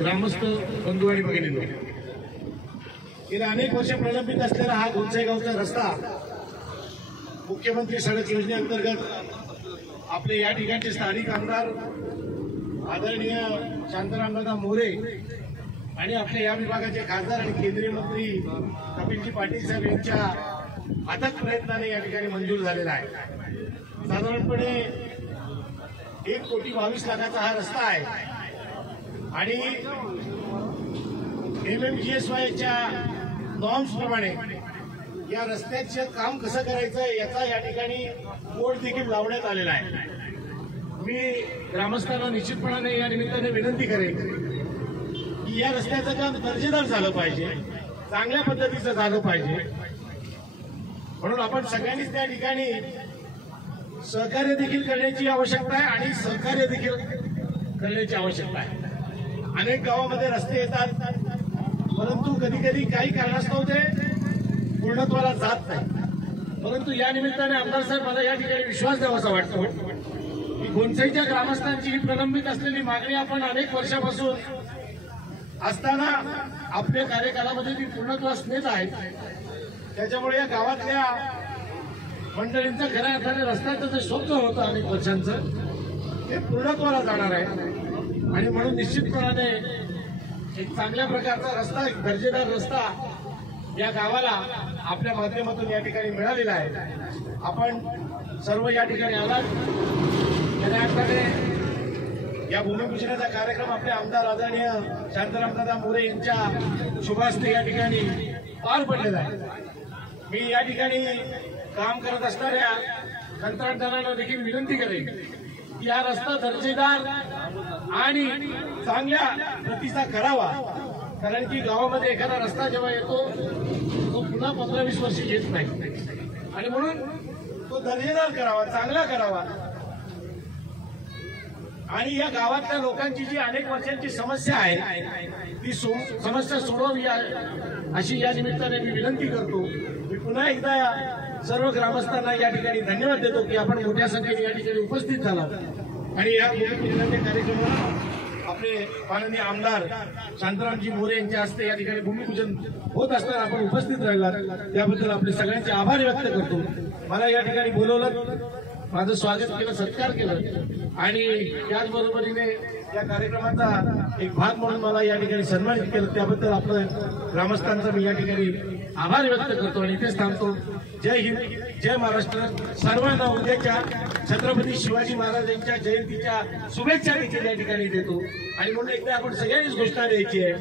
ग्रामस्थ बंधू आणि भगिनींनो, गेल्या अनेक वर्ष प्रलंबित असलेला हा गोंचाईगावचा रस्ता मुख्यमंत्री सडक योजनेअंतर्गत आपले या ठिकाणचे स्थानिक आमदार आदरणीय शांतारामदादा मोरे आणि आपल्या या विभागाचे खासदार आणि केंद्रीय मंत्री कपिलजी पाटील साहेब यांच्या अथक प्रयत्नाने या ठिकाणी मंजूर झालेला आहे। साधारणपणे 1,22,00,000 हा रस्ता आहे आणि MMGSYच्या नॉर्म्स प्रमाणे या रस्त्याचं काम कसं करायचं याचा या ठिकाणी बोर्ड देखील लावण्यात आलेला आहे। मी ग्रामस्थांना निश्चितपणाने या निमित्ताने विनंती करेन की या रस्त्याचं काम दर्जेदार झालं पाहिजे, चांगल्या पद्धतीचं झालं पाहिजे, म्हणून आपण सगळ्यांनीच त्या ठिकाणी सहकार्य देखील करण्याची आवश्यकता आहे आणि सहकार्य देखील करण्याची आवश्यकता आहे। अनेक गावांमध्ये रस्ते येतात, परंतु कधी कधी काही कारणास्तव ते पूर्णत्वाला जात नाही। परंतु या निमित्ताने आमदार साहेब, मला या ठिकाणी विश्वास द्यावासा वाटतो की गोंचाईच्या ग्रामस्थांची ही प्रलंबित असलेली मागणी आपण अनेक वर्षापासून असताना आपल्या कार्यकालामध्ये ती पूर्णत्वास नेत आहेत। त्याच्यामुळे या गावातल्या मंडळींचं खऱ्या अर्थाने रस्त्याचं जे स्वप्न होतं अनेक वर्षांचं ते पूर्णत्वाला जाणार आहे आणि म्हणून निश्चितपणाने एक चांगल्या प्रकारचा रस्ता, एक दर्जेदार रस्ता या गावाला आपल्या माध्यमातून या ठिकाणी मिळालेला आहे। आपण सर्व या ठिकाणी आलात, खऱ्या अर्थाने या भूमिपूजनाचा कार्यक्रम आपले आमदार आदरणीय शांतारामदादा मोरे यांच्या शुभास्ते या ठिकाणी पार पडलेला आहे। मी या ठिकाणी काम करत असणाऱ्या कंत्राटदारांना देखील विनंती करेन की हा रस्ता दर्जेदार आणि चांगल्या प्रतीचा करावा, कारण की गावामध्ये एखादा रस्ता जेव्हा येतो तो पुन्हा 15-20 वर्ष येत नाही आणि म्हणून तो दर्जेदार करावा, चांगला करावा आणि या गावातल्या लोकांची जी अनेक वर्षांची समस्या आहे ती समस्या सोडवावी अशी या निमित्ताने मी विनंती करतो। मी पुन्हा एकदा सर्व ग्रामस्थांना या ठिकाणी धन्यवाद देतो की आपण मोठ्या संख्येने या ठिकाणी उपस्थित झालात आणि या भूमिपूजनाच्या कार्यक्रमाला आपले माननीय आमदार शांतारामजी मोरे यांच्या हस्ते या ठिकाणी भूमिपूजन होत असताना आपण उपस्थित राहिलात त्याबद्दल आपले सगळ्यांचे आभार व्यक्त करतो। मला या ठिकाणी बोलवलं, माझं स्वागत केलं, सत्कार केलं आणि त्याचबरोबरीने या कार्यक्रमाचा एक भाग म्हणून मला या ठिकाणी सन्मानित केलं, त्याबद्दल आपलं ग्रामस्थांचा मी या ठिकाणी आभार व्यक्त करतो आणि इथेच थांबतो। जय हिंद, जय महाराष्ट्र। सर्वांना उद्याच्या छत्रपती शिवाजी महाराज यांच्या जयंतीच्या शुभेच्छा देखील या ठिकाणी देतो आणि म्हणून एकदा आपण सगळ्यांनीच घोषणा द्यायची आहे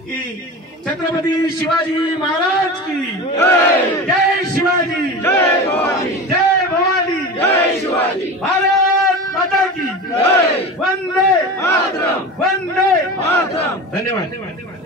की छत्रपती शिवाजी महाराज की जय, जय शिवाजी, जय भवानी, जय भवानी, जय शिवाजी, भारत माता की जय, वंदे मातरम, वंदे मातरम। धन्यवाद।